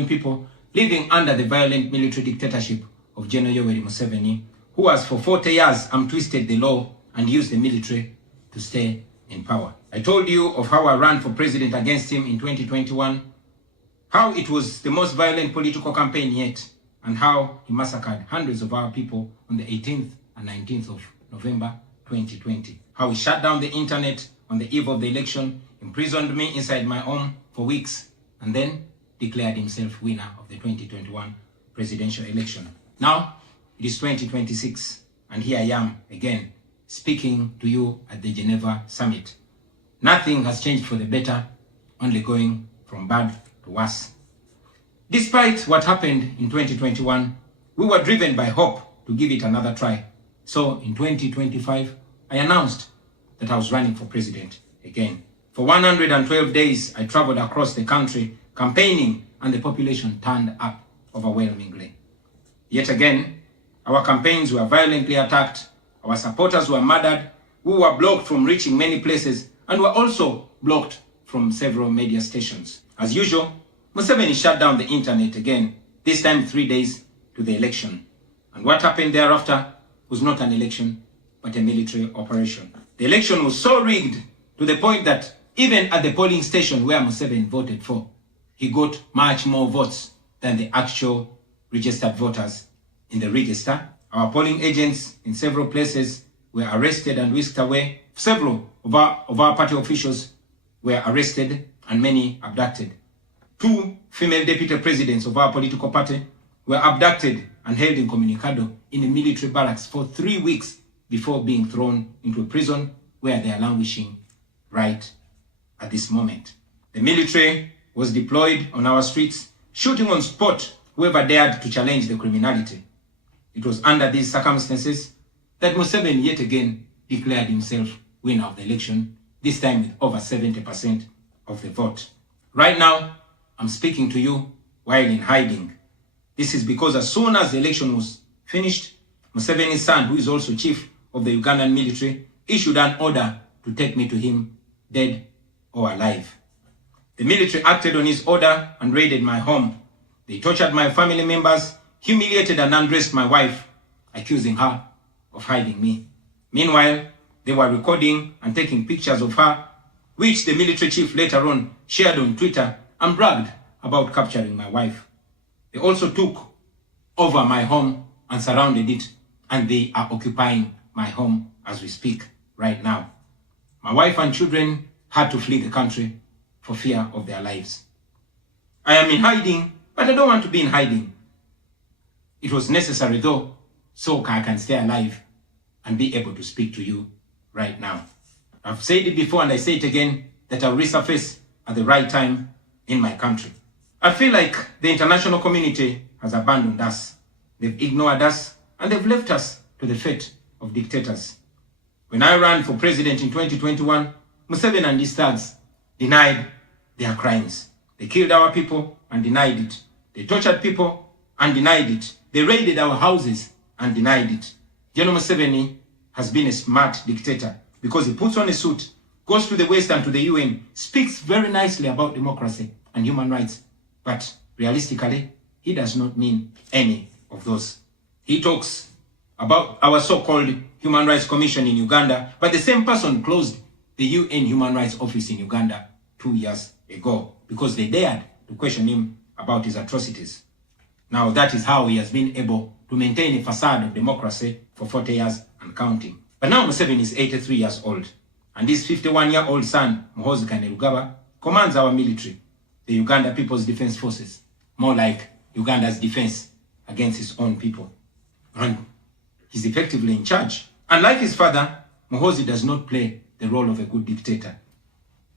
people living under the violent military dictatorship of General Yoweri Museveni, who has for 40 years twisted the law and used the military to stay in power. I told you of how I ran for president against him in 2021, how it was the most violent political campaign yet, and how he massacred hundreds of our people on the 18th and 19th of November 2020. How he shut down the internet on the eve of the election, imprisoned me inside my home for weeks, and then declared himself winner of the 2021 presidential election. Now, it is 2026, and here I am again, speaking to you at the Geneva Summit. Nothing has changed for the better, only going from bad to worse. Despite what happened in 2021, we were driven by hope to give it another try. So in 2025, I announced that I was running for president again. For 112 days, I traveled across the country campaigning, and the population turned up overwhelmingly. Yet again, our campaigns were violently attacked, our supporters were murdered, we were blocked from reaching many places, and were also blocked from several media stations. As usual, Museveni shut down the internet again, this time 3 days to the election. And what happened thereafter was not an election, but a military operation. The election was so rigged to the point that even at the polling station where Museveni voted for, he got much more votes than the actual registered voters in the register. Our polling agents in several places were arrested and whisked away. Several of our party officials were arrested and many abducted. 2 female deputy presidents of our political party were abducted and held incommunicado in a military barracks for 3 weeks before being thrown into a prison where they are languishing right at this moment. The military was deployed on our streets, shooting on spot whoever dared to challenge the criminality. It was under these circumstances that Museveni yet again declared himself winner of the election, this time with over 70% of the vote. Right now, I'm speaking to you while in hiding. This is because as soon as the election was finished, Museveni's son, who is also chief of the Ugandan military, issued an order to take me to him, dead or alive. The military acted on his order and raided my home. They tortured my family members, humiliated and undressed my wife, accusing her of hiding me. Meanwhile, they were recording and taking pictures of her, which the military chief later on shared on Twitter and bragged about capturing my wife. They also took over my home and surrounded it, and they are occupying my home as we speak right now. My wife and children had to flee the country for fear of their lives. I am in hiding, but I don't want to be in hiding. It was necessary though, so I can stay alive and be able to speak to you right now. I've said it before and I say it again, that I'll resurface at the right time in my country. I feel like the international community has abandoned us. They've ignored us and they've left us to the fate of dictators. When I ran for president in 2021, Museveni and his thugs denied their crimes. They killed our people and denied it. They tortured people and denied it. They raided our houses and denied it. General Museveni has been a smart dictator because he puts on a suit, goes to the West and to the UN, speaks very nicely about democracy and human rights, but realistically, he does not mean any of those. He talks about our so-called Human Rights Commission in Uganda, but the same person closed the UN Human Rights Office in Uganda 2 years ago because they dared to question him about his atrocities. Now that is how he has been able to maintain a facade of democracy for 40 years and counting. But now Museveni is 83 years old, and his 51-year-old son, Muhoozi Kainerugaba, commands our military, the Uganda People's Defense Forces, more like Uganda's defense against his own people. And he's effectively in charge. Unlike his father, Muhoozi does not play the role of a good dictator.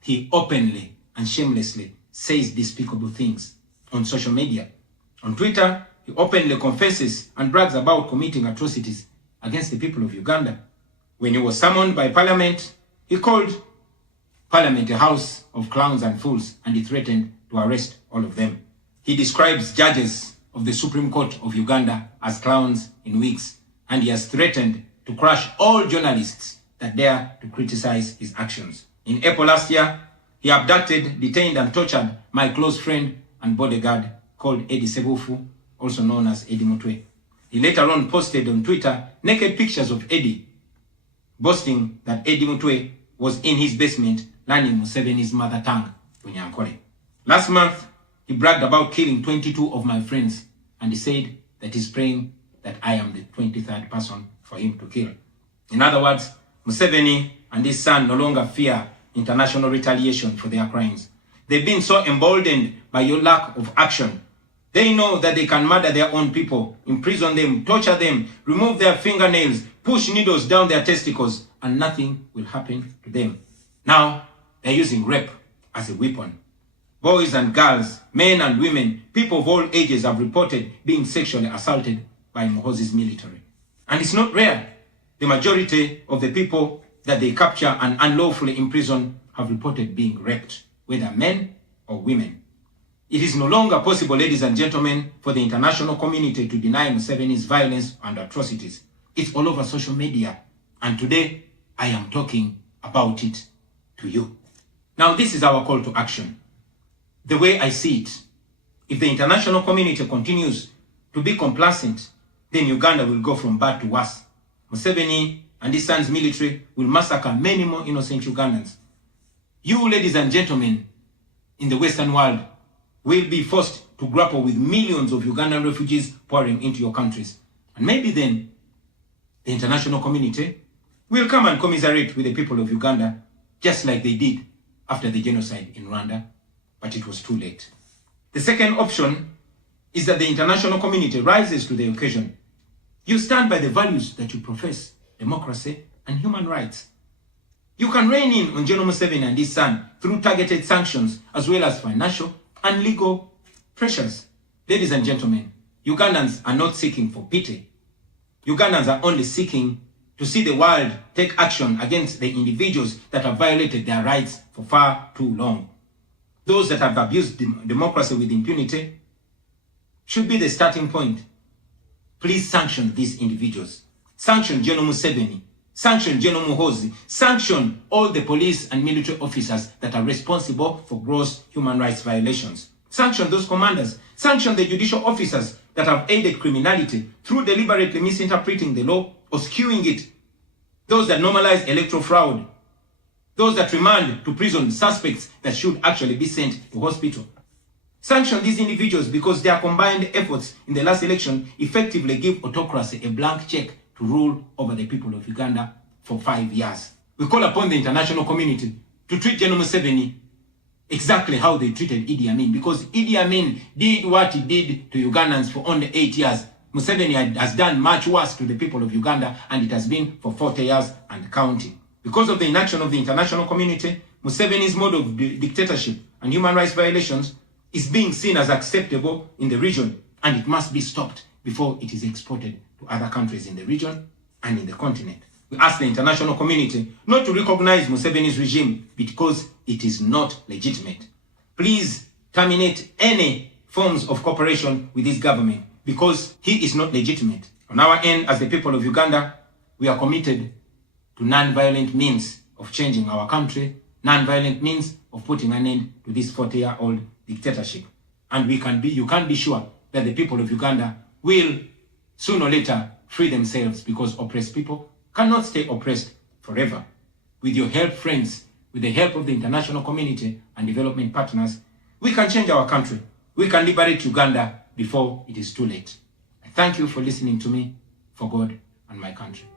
He openly and shamelessly says despicable things on social media. On Twitter, he openly confesses and brags about committing atrocities against the people of Uganda. When he was summoned by Parliament, he called Parliament a house of clowns and fools, and he threatened to arrest all of them. He describes judges of the Supreme Court of Uganda as clowns in wigs, and he has threatened to crush all journalists that dare to criticize his actions. In April last year, he abducted, detained and tortured my close friend and bodyguard, called Eddie Sebufu, also known as Eddie Mutwe. He later on posted on Twitter naked pictures of Eddie, boasting that Eddie Mutwe was in his basement learning Museveni's mother tongue, Bunyankole. Last month, he bragged about killing 22 of my friends, and he said that he's praying that I am the 23rd person for him to kill. In other words, Museveni and his son no longer fear international retaliation for their crimes. They've been so emboldened by your lack of action. They know that they can murder their own people, imprison them, torture them, remove their fingernails, push needles down their testicles, and nothing will happen to them. Now, they're using rape as a weapon. Boys and girls, men and women, people of all ages have reported being sexually assaulted by Muhoozi's military. And it's not rare. The majority of the people that they capture and unlawfully imprison have reported being raped, whether men or women. It is no longer possible, ladies and gentlemen, for the international community to deny Museveni's violence and atrocities. It's all over social media. And today, I am talking about it to you. Now, this is our call to action. The way I see it, if the international community continues to be complacent, then Uganda will go from bad to worse. Museveni and his son's military will massacre many more innocent Ugandans. You, ladies and gentlemen, in the Western world, will be forced to grapple with millions of Ugandan refugees pouring into your countries. And maybe then, the international community will come and commiserate with the people of Uganda, just like they did after the genocide in Rwanda, but it was too late. The second option is that the international community rises to the occasion. You stand by the values that you profess, democracy and human rights. You can rein in on General Museveni and his son through targeted sanctions as well as financial and legal pressures. Ladies and gentlemen, Ugandans are not seeking for pity. Ugandans are only seeking to see the world take action against the individuals that have violated their rights for far too long. Those that have abused democracy with impunity should be the starting point. Please sanction these individuals. Sanction General Museveni. Sanction General Muhoozi. Sanction all the police and military officers that are responsible for gross human rights violations. Sanction those commanders. Sanction the judicial officers that have aided criminality through deliberately misinterpreting the law or skewing it. Those that normalize electoral fraud. Those that remand to prison suspects that should actually be sent to hospital. Sanction these individuals because their combined efforts in the last election effectively give autocracy a blank check to rule over the people of Uganda for 5 years. We call upon the international community to treat General Museveni exactly how they treated Idi Amin, because Idi Amin did what he did to Ugandans for only 8 years. Museveni has done much worse to the people of Uganda, and it has been for 40 years and counting. Because of the inaction of the international community, Museveni's mode of dictatorship and human rights violations is being seen as acceptable in the region, and it must be stopped before it is exported to other countries in the region and in the continent. We ask the international community not to recognize Museveni's regime because it is not legitimate. Please terminate any forms of cooperation with this government because he is not legitimate. On our end, as the people of Uganda, we are committed to non-violent means of changing our country, non-violent means of putting an end to this 40-year-old dictatorship. And you can be sure that the people of Uganda will sooner or later free themselves, because oppressed people cannot stay oppressed forever. With your help, friends, with the help of the international community and development partners, we can change our country. We can liberate Uganda before it is too late. I thank you for listening to me, for God and my country.